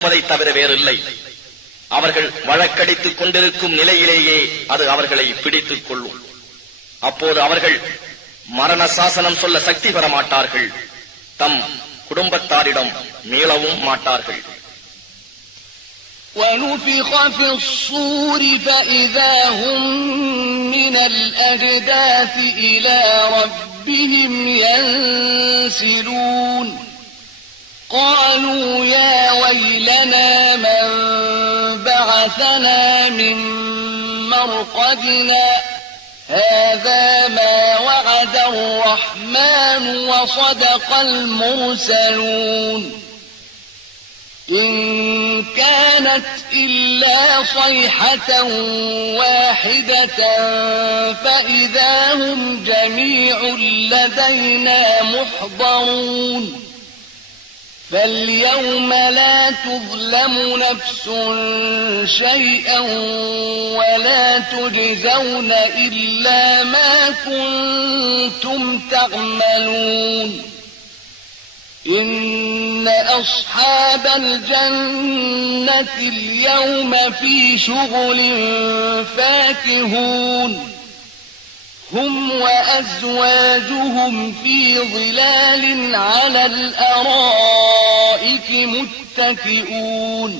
தவிர வேறில்லை. அவர்கள் வழக்கடித்துக் கொண்டிருக்கும் நிலையிலேயே அது அவர்களை பிடித்துக் கொள்ளும். அப்போது அவர்கள் மரண சாசனம் சொல்ல சக்தி பெற மாட்டார்கள். தம் குடும்பத்தாரிடம் மீளவும் மாட்டார்கள். وَنُفِخَ فِي الصُّورِ فَإِذَا هُمْ مِنَ الْأَجْدَاثِ إِلَى رَبِّهِمْ يَنْسِلُونَ قَالُوا يَا وَيْلَنَا مَنْ بَعَثَنَا مِنْ مَرْقَدِنَا هَذَا مَا وَعَدَ الرَّحْمَنُ وَصَدَقَ الْمُرْسَلُونَ إِنْ كَانَتْ إِلَّا صَيْحَةً وَاحِدَةً فَإِذَا هُمْ جَمِيعٌ لَدَيْنَا مُحْضَرُونَ فَالْيَوْمَ لَا تُظْلَمُ نَفْسٌ شَيْئًا وَلَا تُجْزَوْنَ إِلَّا مَا كُنتُمْ تَعْمَلُونَ إِنَّ أَصْحَابَ الْجَنَّةِ الْيَوْمَ فِي شُغُلٍ فَاكِهُونَ هُمْ وَأَزْوَاجُهُمْ فِي ظِلَالٍ عَلَى الْأَرَائِكِ مُتَّكِئُونَ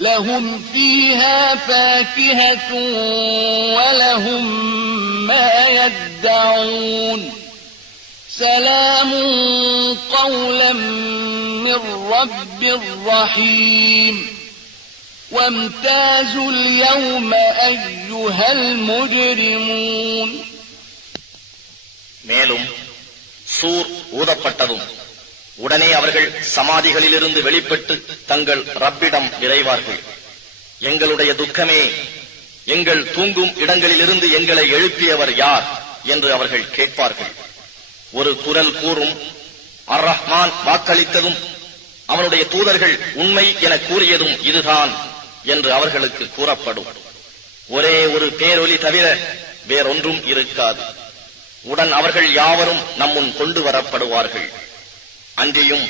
لَهُمْ فِيهَا فَاكِهَةٌ وَلَهُمْ مَا يَدَّعُونَ سَلَامٌ قَوْلًا مِّن رَّبٍّ رَّحِيمٍ وَامْتَازُوا الْيَوْمَ أَيُّهَا الْمُجْرِمُونَ. மேலும் சூர் ஊதப்பட்டதும் உடனே அவர்கள் சமாதிகளிலிருந்து வெளிப்பட்டு தங்கள் ரப்பிடம் விரைவார்கள். எங்களுடைய துக்கமே, எங்கள் தூங்கும் இடங்களிலிருந்து எங்களை எழுப்பியவர் யார் என்று அவர்கள் கேட்பார்கள். ஒரு குரல் கூறும், அர் ரஹ்மான் வாக்களித்ததும் அவனுடைய தூதர்கள் உண்மை என கூறியதும் இதுதான் என்று அவர்களுக்கு கூறப்படும். ஒரே ஒரு பேரொலி தவிர வேறொன்றும் இருக்காது. உடன் அவர்கள் யாவரும் நம்முன் கொண்டு வரப்படுவார்கள். அன்றியும்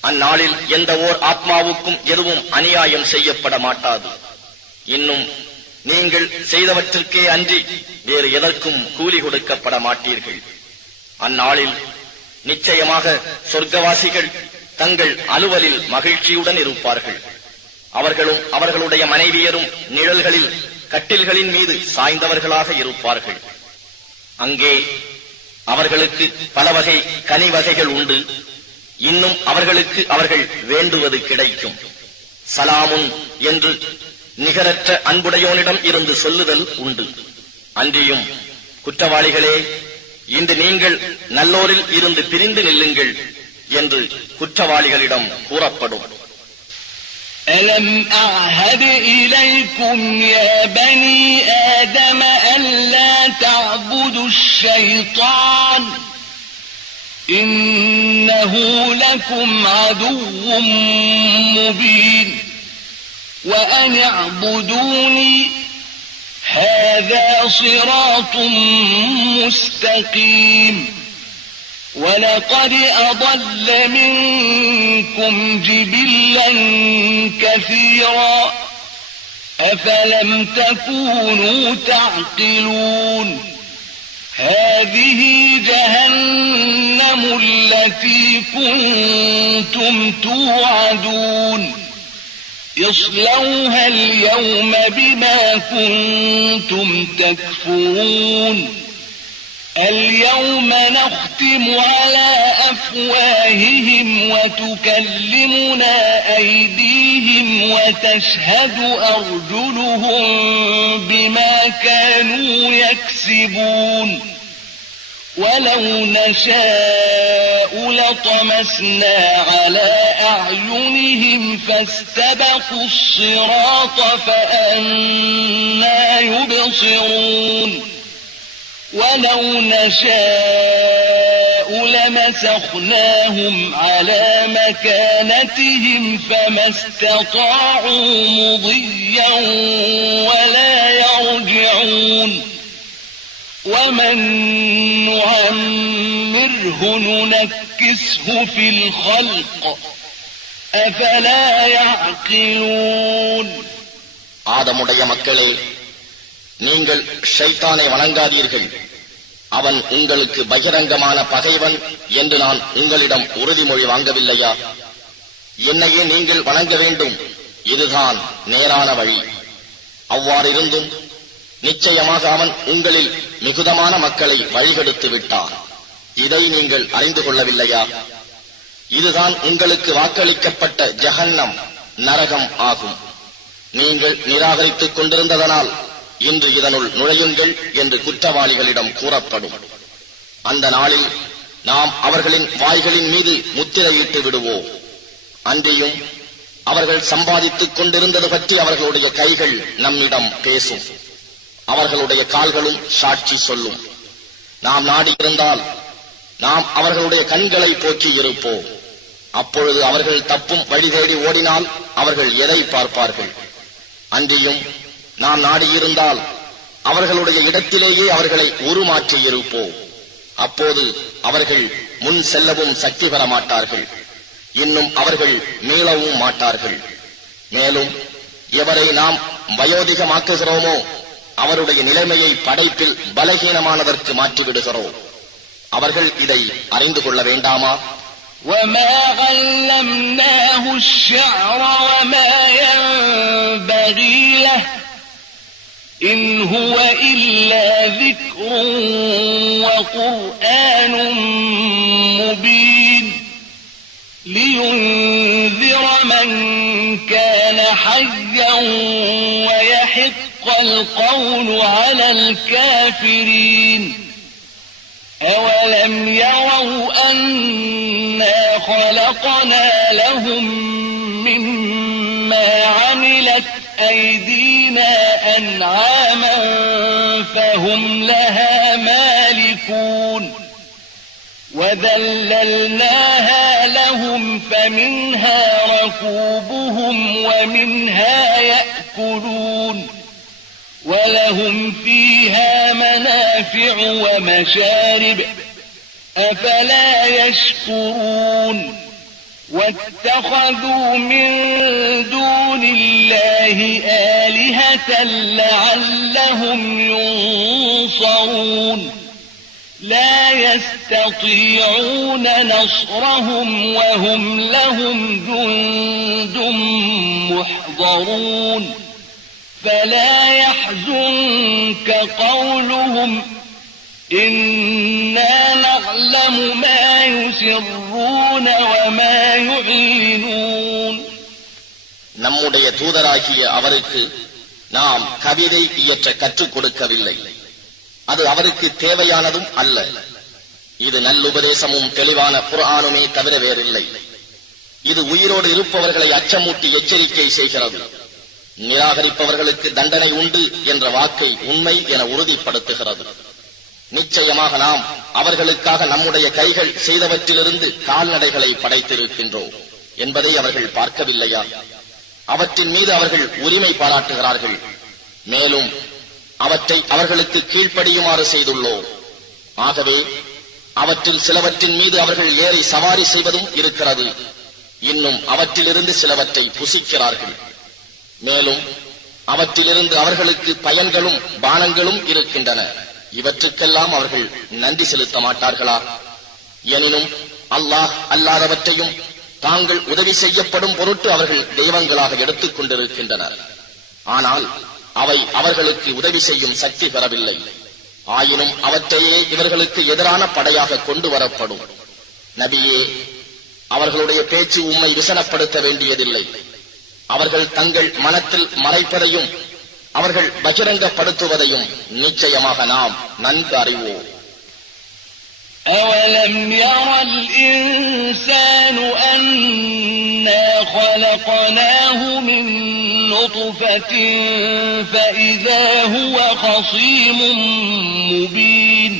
அந்நாளில் எந்த ஓர் ஆத்மாவுக்கும் எதுவும் அநியாயம் செய்யப்பட மாட்டாது. இன்னும் நீங்கள் செய்தவற்றிற்கே அன்றி வேறு எதற்கும் கூலி கொடுக்கப்பட மாட்டீர்கள். அந்நாளில் நிச்சயமாக சொர்க்கவாசிகள் தங்கள் அலுவலில் மகிழ்ச்சியுடன் இருப்பார்கள். அவர்களும் அவர்களுடைய மனைவியரும் நிழல்களில் கட்டில்களின் மீது சாய்ந்தவர்களாக இருப்பார்கள். அங்கே அவர்களுக்கு பல வகை கனி வகைகள் உண்டு. இன்னும் அவர்களுக்கு அவர்கள் வேண்டுவது கிடைக்கும். சலாமுன் என்று நிகரற்ற அன்புடையோனிடம் இருந்து சொல்லுதல் உண்டு. அன்றியும் குற்றவாளிகளே, இன்று நீங்கள் நல்லோரில் இருந்து பிரிந்து நில்லுங்கள் என்று குற்றவாளிகளிடம் கூறப்படும். أَلَمْ أَعْهَدْ إِلَيْكُمْ يَا بَنِي آدَمَ أَلَّا تَعْبُدُوا الشَّيْطَانَ إِنَّهُ لَكُمْ عَدُوٌّ مُّبِينٌ وَأَنِ اعْبُدُونِي هَذَا صِرَاطٌ مُّسْتَقِيمٌ وَلَقَدْ أَضَلَّ مِنكُمْ جِبِلًّا كَثِيرًا أَفَلَمْ تَكُونُوا تَعْقِلُونَ هَذِهِ جَهَنَّمُ الَّتِي كُنتُمْ تُوعَدُونَ اصْلَوْهَا الْيَوْمَ بِمَا كُنتُمْ تَكْفُرُونَ الْيَوْمَ نَخْتِمُ عَلَى أَفْوَاهِهِمْ وَتُكَلِّمُنَا أَيْدِيهِمْ وَتَشْهَدُ أَرْجُلُهُم بِمَا كَانُوا يَكْسِبُونَ وَلَوْ نَشَاءُ لَطَمَسْنَا عَلَى أَعْيُنِهِمْ فَاسْتَبَقُوا الصِّرَاطَ فَأَنَّىٰ يُبْصِرُونَ وَلَوْ نَشَاءُ لَمَسَخْنَاهُمْ عَلَى مَكَانَتِهِمْ فَمَا اسْتَطَاعُوا مُضِيًّا وَلَا يَرْجِعُونَ وَمَن نُّعَمِّرْهُ نُنَكِّسْهُ فِي الْخَلْقِ أفلا يعقلون ஆதமுடைய மக்களே, நீங்கள் ஷைத்தானை வணங்காதீர்கள். அவன் உங்களுக்கு பகிரங்கமான பகைவன் என்று நான் உங்களிடம் உறுதிமொழி வாங்கவில்லையா? என்னையே நீங்கள் வணங்க வேண்டும், இதுதான் நேரான வழி. அவ்வாறிருந்தும் நிச்சயமாக அவன் உங்களில் மிகுதமான மக்களை வழிகெடுத்து விட்டான். இதை நீங்கள் அறிந்து கொள்ளவில்லையா? இதுதான் உங்களுக்கு வாக்களிக்கப்பட்ட ஜஹன்னம், நரகம் ஆகும். நீங்கள் நிராகரித்துக் கொண்டிருந்ததனால் இன்று இதனுள் நுழையுங்கள் என்று குற்றவாளிகளிடம் கூறப்படும். அந்த நாளில் நாம் அவர்களின் வாய்களின் மீது முத்திரையிட்டு விடுவோம். அன்றியும் அவர்கள் சம்பாதித்துக் கொண்டிருந்தது பற்றி அவர்களுடைய கைகள் நம்மிடம் பேசும், அவர்களுடைய கால்களும் சாட்சி சொல்லும். நாம் நாடியிருந்தால் நாம் அவர்களுடைய கண்களை போக்கி இருப்போம். அப்பொழுது அவர்கள் தப்பும் வழி தேடி ஓடினால் அவர்கள் எதை பார்ப்பார்கள்? அன்றியும் நாம் நாடியிருந்தால் அவர்களுடைய இடத்திலேயே அவர்களை உருமாற்றியிருப்போம். அப்போது அவர்கள் முன் செல்லவும் சக்தி பெற மாட்டார்கள், இன்னும் அவர்கள் மீளவும் மாட்டார்கள். மேலும் எவரை நாம் வயோதிகமாக்குகிறோமோ அவருடைய நிலைமையை படைப்பில் பலகீனமானதற்கு மாற்றிவிடுகிறோம். அவர்கள் இதை அறிந்து கொள்ள வேண்டாமா? وما علمناه الشعر وما ينبغي له إن هو إلا ذكر وقرآن مبين لينذر من كان حيا ويحق القول على الكافرين أولم يروا أنا خلقنا لهم مما عملت أيدينا أنعاما فهم لها مالكون وذللناها لهم فمنها ركوبهم ومنها يأكلون وَلَهُمْ فِيهَا مَنَافِعُ وَمَشَارِبُ أَفَلَا يَشْكُرُونَ وَاتَّخَذُوا مِن دُونِ اللَّهِ آلِهَةً لَعَلَّهُمْ يُنصَرُونَ لَا يَسْتَطِيعُونَ نَصْرَهُمْ وَهُمْ لَهُمْ جُندٌ مُحْضَرُونَ فلا يحزنك قولهم إنا نعلم ما يسرون وما يعلنون நம்முடைய தூதராகிய அவருக்கு நாம் கவிதை இயற்ற கற்றுக் கொடுக்கவில்லை. அது அவருக்கு தேவையானதும் அல்ல. இது நல்லுபதேசமும் தெளிவான குர்ஆனுமே தவிர வேறில்லை. இது உயிரோடு இருப்பவர்களை அச்சமூட்டி எச்சரிக்கை செய்கிறது. நிராகரிப்பவர்களுக்கு தண்டனை உண்டு என்ற வாக்கை உண்மை என உறுதிப்படுத்துகிறது. நிச்சயமாக நாம் அவர்களுக்காக நம்முடைய கைகள் செய்தவற்றிலிருந்து கால்நடைகளை படைத்திருக்கின்றோம் என்பதை அவர்கள் பார்க்கவில்லையா? அவற்றின் மீது அவர்கள் உரிமை பாராட்டுகிறார்கள். மேலும் அவற்றை அவர்களுக்கு கீழ்ப்படியுமாறு செய்துள்ளோம். ஆகவே அவற்றில் சிலவற்றின் மீது அவர்கள் ஏறி சவாரி செய்வதும் இருக்கிறது. இன்னும் அவற்றிலிருந்து சிலவற்றை புசிக்கிறார்கள். மேலும் அவற்றிலிருந்து அவர்களுக்கு பயன்களும் பானங்களும் இருக்கின்றன. இவற்றுக்கெல்லாம் அவர்கள் நன்றி செலுத்த மாட்டார்களா? எனினும் அல்லாஹ் அல்லாதவற்றையும் தாங்கள் உதவி செய்யப்படும் பொருட்டு அவர்கள் தெய்வங்களாக எடுத்துக் கொண்டிருக்கின்றனர். ஆனால் அவை அவர்களுக்கு உதவி செய்யும் சக்தி பெறவில்லை. ஆயினும் அவற்றையே இவர்களுக்கு எதிரான படையாக கொண்டு வரப்படும். நபியே, அவர்களுடைய பேச்சு உம்மை விசனப்படுத்த வேண்டியதில்லை. அவர்கள் தங்கள் மனத்தில் மறைப்பதையும் அவர்கள் பகிரங்கப்படுத்துவதையும் நிச்சயமாக நாம் நன்கு அறிவோம். أَوَلَمْ يَرَ الْإِنسَانُ أَنَّا خَلَقْنَاهُ مِن نُّطْفَةٍ فَإِذَا هُوَ خَصِيمٌ مُّبِينٌ